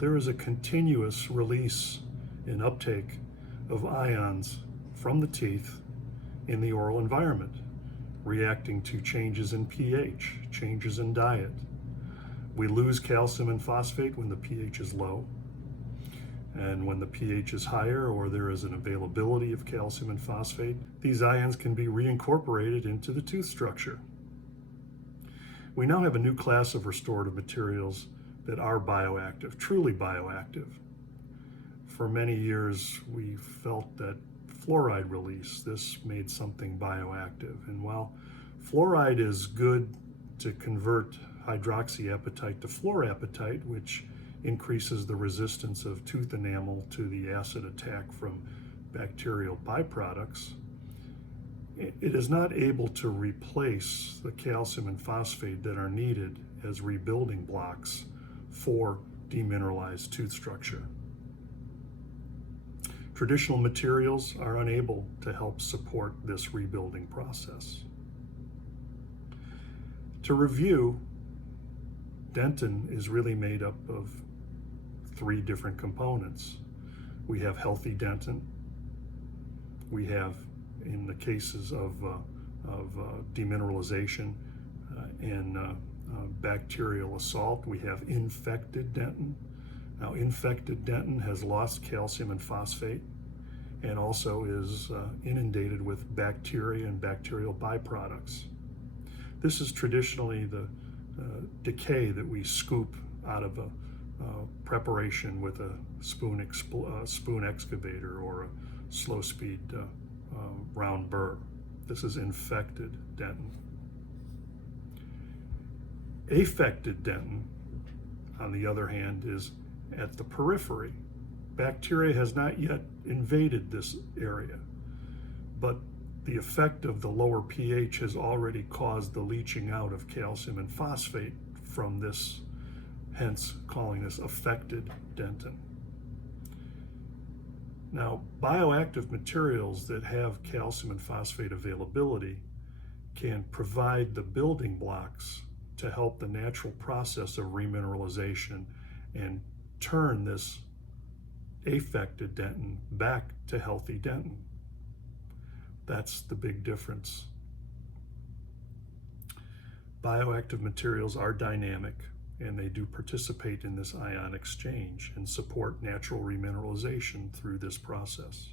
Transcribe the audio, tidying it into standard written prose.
there is a continuous release and uptake of ions from the teeth in the oral environment, reacting to changes in pH, changes in diet. We lose calcium and phosphate when the pH is low, and when the pH is higher or there is an availability of calcium and phosphate, these ions can be reincorporated into the tooth structure. We now have a new class of restorative materials that are bioactive, truly bioactive. For many years, we felt that fluoride release, this made something bioactive. And while fluoride is good to convert hydroxyapatite to fluorapatite, which increases the resistance of tooth enamel to the acid attack from bacterial byproducts, it is not able to replace the calcium and phosphate that are needed as rebuilding blocks for demineralized tooth structure. Traditional materials are unable to help support this rebuilding process. To review, dentin is really made up of 3 different components. We have healthy dentin. We have, in the cases of demineralization and bacterial assault, we have infected dentin. Now, infected dentin has lost calcium and phosphate and also is inundated with bacteria and bacterial byproducts. This is traditionally the decay that we scoop out of a preparation with a spoon excavator or a slow-speed round burr. This is infected dentin. Affected dentin, on the other hand, is at the periphery. Bacteria has not yet invaded this area, but the effect of the lower pH has already caused the leaching out of calcium and phosphate from this, hence calling this affected dentin. Now, bioactive materials that have calcium and phosphate availability can provide the building blocks to help the natural process of remineralization and turn this affected dentin back to healthy dentin. That's the big difference. Bioactive materials are dynamic, and they do participate in this ion exchange and support natural remineralization through this process.